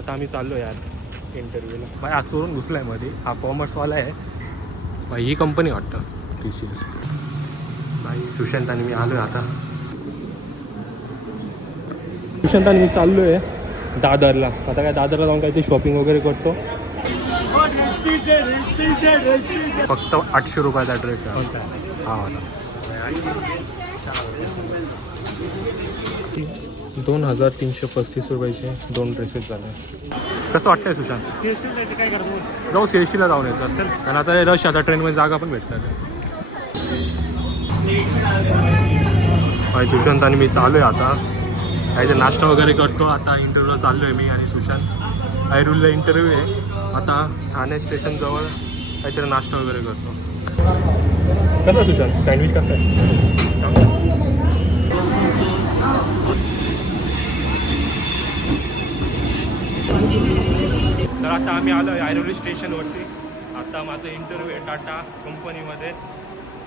आता आम्ही चाललो यार इंटरव्ह्यूला. बाय आज चोरून घुसलाय मध्ये. हा कॉमर्सवाला आहे बाई. ही कंपनी वाटतं TCS. बाई सुशांत आणि मी आलो आहे आता. सुशांत आणि मी चाललो आहे दादरला. आता काय दादरला जाऊन काय ते शॉपिंग वगैरे करतो. फक्त 800 रुपयाचा ड्रेस आहे हा वाला. 2335 रुपयाचे 2 ड्रेसेस झाले. कसं वाटतंय सुशांत? जाऊ CST ला जाऊन येतात कारण आता रश आता ट्रेनमध्ये जागा पण भेटतात. सुशांत आणि मी चालू आहे आता. काहीतरी नाश्ता वगैरे करतो. आता इंटरव्ह्यूला चाललो आहे मी आणि सुशांत. ऐरुलला इंटरव्ह्यू आहे आता. ठाणे स्टेशनजवळ काहीतरी नाश्ता वगैरे करतो. कसं सुशांत सँडविच कसं आहे? तर आता आम्ही आलो आहे ऐरोली स्टेशनवरती. आता माझं इंटरव्ह्यू आहे टाटा कंपनीमध्ये.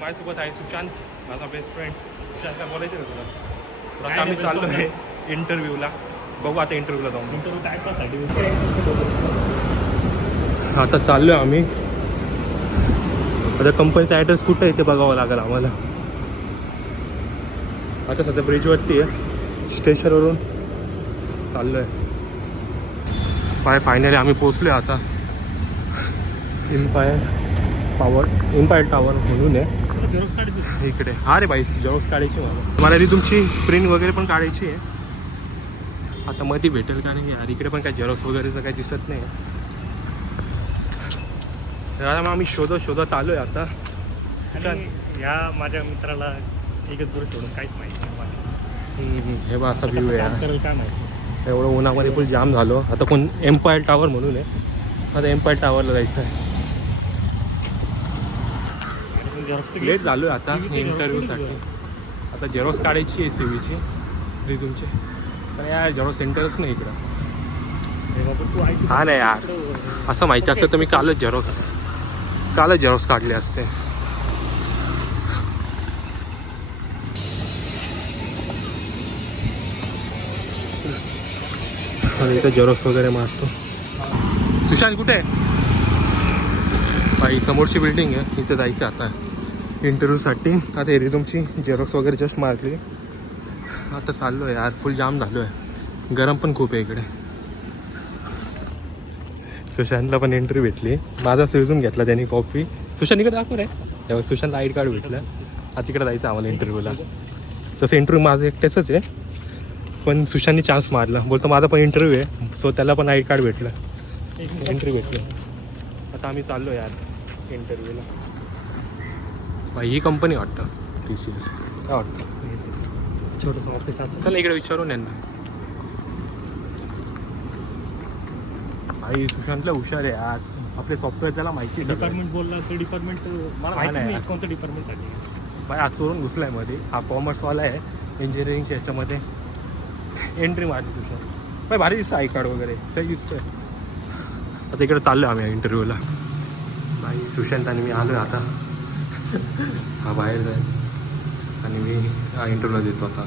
माझ्यासोबत आहे सुशांत माझा बेस्ट फ्रेंड. सुशांतला बोलायचं आहे तुला. तर आता आम्ही चाललो आहे इंटरव्ह्यूला. बघू आता इंटरव्ह्यूला जाऊन. आता चाललो आहे आम्ही. आता कंपनीचा ॲड्रेस कुठं आहे ते बघावं लागेल आम्हाला. आता सध्या ब्रिजवरती आहे. स्टेशनवरून चाललो आहे. फायनली आम्ही पोचलो आता इम्पायर टावर म्हणून आहे इकडे. हा रे बाई जेरोक्स काढायची मला ती तुमची प्रिंट वगैरे पण काढायची आहे. आता मध्ये भेटेल का नाही यार. इकडे पण काय जेरोक्स वगैरेचं काही दिसत नाही. तर मग आम्ही शोधत आलो आहे आता. या माझ्या मित्राला एकच दूर सोडून काहीच माहिती नाही. हे बा असा व्ह्यू आहे. काय माहिती एवढं उन्हामध्ये फुल जाम झालो. आता कोण एम्पायर टावर म्हणून आहे. आता एम्पायर टावरला जायचं आहे. लेट झालो आहे आता इंटरव्ह्यूसाठी. आता जेरोक्स काढायची आहे CVची रिझ्यूमची. तर यार जेरोक्स सेंटरच नाही इकडं. हा नाही यार असं माहिती असतं तर मी कालच जेरोक्स काढले असते. आणि इथं जेरोक्स वगैरे मारतो. सुशांत कुठे आहे? बाई समोरची बिल्डिंग आहे. इथं जायचं आता इंटरव्ह्यूसाठी. आता एरी तुमची जेरोक्स वगैरे जस्ट मारली. आता चाललो आहे यार. फुल जाम झालो आहे. गरम पण खूप आहे इकडे. सुशांतला पण एंट्री भेटली. माझा रिझ्यूम घेतला त्यांनी कॉपी. सुशांत इकडे दाखव रे. तेव्हा सुशांतला ID कार्ड भेटलं. आता तिकडे जायचं आम्हाला इंटरव्ह्यूला. तसं इंटरव्ह्यू माझं एकट्याचंच आहे पण सुशांतनी चान्स मारला. बोलतो माझा पण इंटरव्ह्यू आहे. सो त्याला पण ID कार्ड भेटलं. एंट्री भेटली. आता आम्ही चाललो यार इंटरव्ह्यूला. बाई ही कंपनी वाटतं TCS. काय वाटतं? छोटंसं ऑफिस असं. चल इकडे विचारून यांना. बाई सुशांतला हुशार आहे यार. आपले सॉफ्टवेअर त्याला माहिती. डिपार्टमेंट बोलला ते डिपार्टमेंट मला माहिती नाही कोणत्या डिपार्टमेंटसाठी. बाई आज चोरून घुसलाय मध्ये. हा कॉमर्सवाला आहे. इंजिनिअरिंगच्या ह्याच्यामध्ये एंट्री मारली सुशांत. बाई भारी दिसतं ID कार्ड वगैरे सही दिसतोय. आता इकडे चाललो आम्ही इंटरव्ह्यूला. बाई सुशांत आणि मी आलो आहे आता. हा बाहेर जाईल आणि मी हा इंटरव्ह्यूला देतो आता.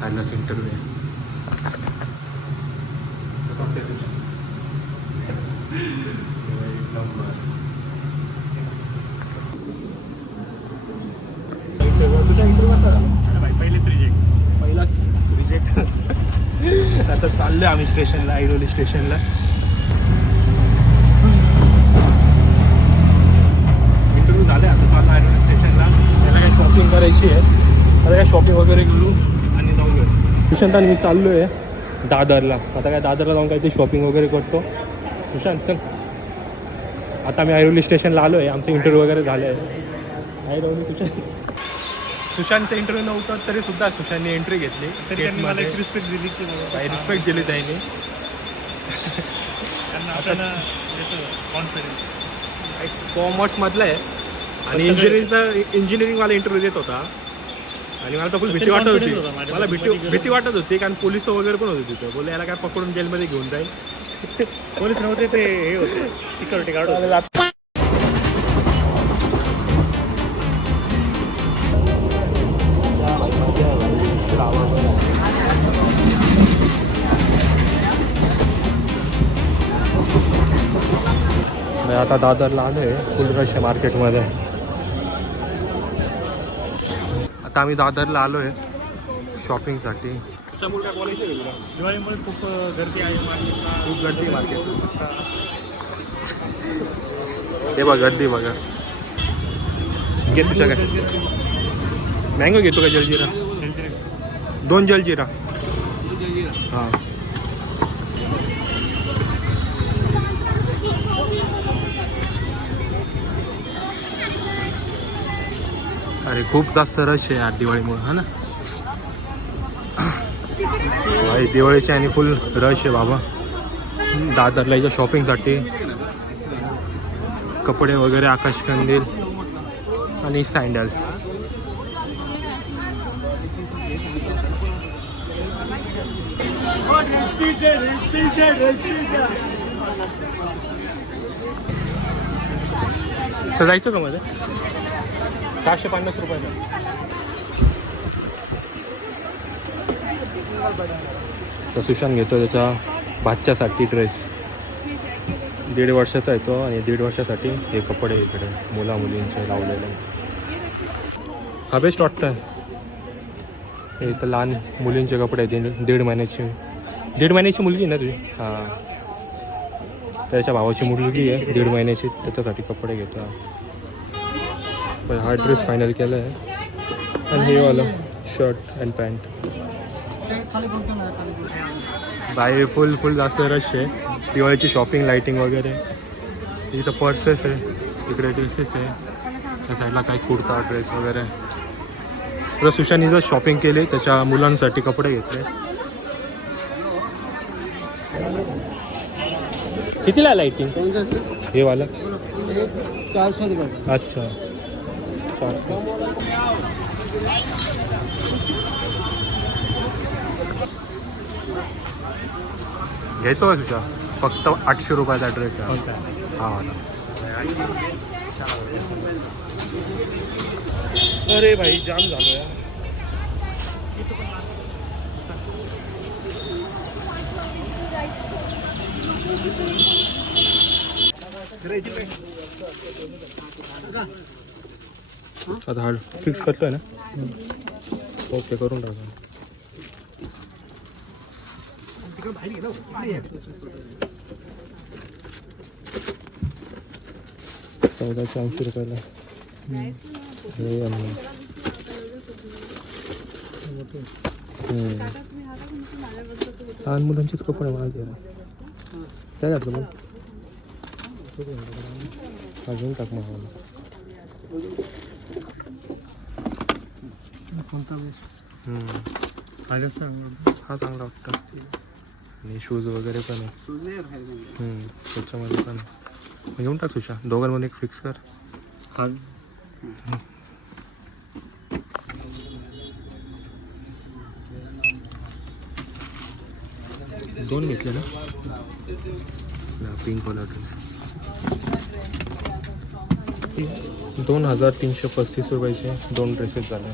सायन्स इंटरव्ह्यू आहे. तुझा इंटरव्ह्यू कसा झाला? पहिलाच रिजेक्ट. आता चाललो आम्ही स्टेशनला. ऐरोली स्टेशनला. इंटरव्ह्यू झाले. आता चाललो ऐरोली स्टेशनला. त्याला काही शॉपिंग करायची आहे. आता काय शॉपिंग वगैरे करू आणि जाऊया. सुशांत आणि मी चाललो आहे दादरला. आता काय दादरला जाऊन काहीतरी शॉपिंग वगैरे करतो. सुशांत चल. आता आम्ही ऐरोली स्टेशनला आलो आहे. आमचं इंटरव्ह्यू वगैरे झालं आहे. ऐरोली सुशांतचा इंटरव्ह्यू नव्हता तरी सुद्धा सुशांतने एंट्री घेतली. तरी त्यांनी मला एक रिस्पेक्ट दिली की काही रिस्पेक्ट दिली त्यांनी. त्यांना कॉन्फिडन्स कॉमर्समधलं आहे आणि इंजिनिअरिंगवाला इंटरव्ह्यू देत होता. आणि मला तर फुल भीती वाटत होती. मला भीती वाटत होती कारण पोलिस वगैरे पण होते तिथं. बोलले याला काय पकडून जेलमध्ये घेऊन जाईल. पोलीस नव्हते ते हे होते सिक्युरिटी गार्ड. आता दादरला आलो आहे फुल रश आहे मार्केटमध्ये. आता आम्ही दादरला आलो आहे शॉपिंगसाठी. दिवाळीमुळे खूप गर्दी आहे मार्केटला. खूप गर्दी मार्केट. हे बघा गर्दी बघा. घे तुझ्या काय मँगो घेतो का जलजिरा? 2 जलजिरा. हां अरे खूप जास्त रश आहे आज दिवाळीमुळे हा ना. भाई दिवाळीची आणि फुल रश आहे बाबा दादरला इथं शॉपिंगसाठी. कपडे वगैरे आकाशकंदील आणि सँडल. तर जायचं का मध्ये? 550 रुपयाचा. तर सुशांत घेतो त्याच्या बाच्च्यासाठी ड्रेस. 1.5 वर्षाचा आहे तो आणि 1.5 वर्षासाठी हे कपडे इकडे मुला मुलींचे लावलेले. हा बेस्ट वाटतं. हे इथं लहान मुलींचे कपडे आहेत. 1.5 महिन्याची मुलगी ना तुझी? हां त्याच्या भावाची मुलगी आहे 1.5 महिन्याची. त्याच्यासाठी कपडे घेतो. हा ड्रेस फायनल केला आहे आणि हे वाला शर्ट अँड पॅन्ट. बाहेर फुल जास्त रश आहे. दिवाळीची शॉपिंग लाईटिंग वगैरे. इथं पर्सेस आहे इकडे ड्रेसेस आहे. त्या साईडला काही कुर्ता ड्रेस वगैरे. तर सुशांतनी जर शॉपिंग केली त्याच्या मुलांसाठी कपडे घेतले. कितीला लाईटिंग हे वाला? 400 रुपये. अच्छा 400. घेतो आहे तुझा फक्त 800 रुपयाचा ड्रेस आहे हा वाला. अरे भाई जाम झालो यार. आता हा फिक्स करतोय ना? ओके करून टाका. 1480 रुपयाला. लहान मुलांचेच कपडे महाग आहे. काय झालं मग अजून टाक मग. हा चांगला वाटतं. आणि शूज वगैरे पण आहे त्याच्यामध्ये पण. घेऊन टाक तुझ्या दोघांमध्ये एक फिक्स कर. हा 2 घेतले ना पिंक वाला ड्रेस. 2335 रुपयाचे 2 ड्रेसेस झाले.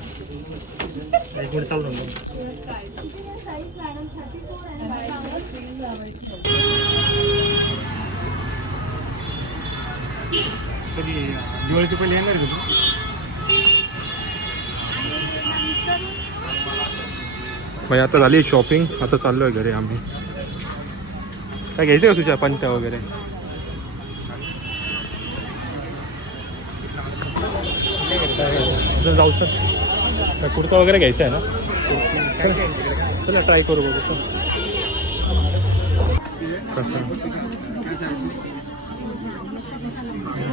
एक मिनिट चालू ना. कधी दिवाळीची पहिले येणार आहे तुम्ही? म्हणजे आता झाली शॉपिंग. आता चाललो आहे घरी आम्ही. काय घ्यायचं का तुझ्या पंत्या वगैरे? जाऊ सर कुर्ता वगैरे घ्यायचा आहे ना? चला ट्राय करू बघू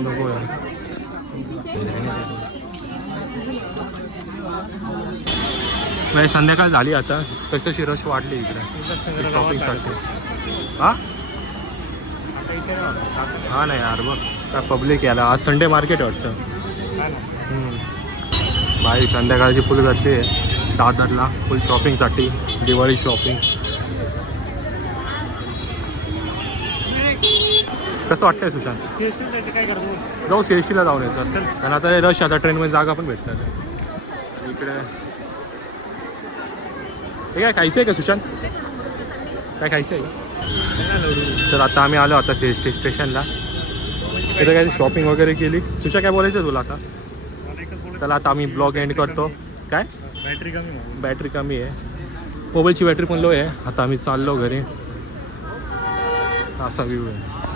बघूया. नाही संध्याकाळ झाली आता तशी रश वाढली इकडे शॉपिंगसाठी. हां हा नाही यार बघ काय पब्लिक याला. आज संडे मार्केट वाटतं. बाई संध्याकाळची फुल गर्दी आहे दादरला फुल शॉपिंगसाठी. दिवाळी शॉपिंग. कसं वाटतंय सुशांत? काय करतो? जाऊ CSTला जाऊन येतात कारण आता रश आता ट्रेनमध्ये जागा पण भेटतात इकडे. हे काय खायचं आहे का सुशांत? काय खायचं आहे? तर आता आम्ही आलो आता CST स्टेशनला. इथं काय शॉपिंग वगैरे केली. सुशा काय बोलायचं तुला आता? मला एकच बोलायचं, चला आता आम्ही ब्लॉग एंड करतो. काय बॅटरी कमी मोबाईल. बॅटरी कमी आहे, मोबाईलची बॅटरी पण लो आहे. आता आम्ही चाललो घरी. असा व्ह्यू आहे.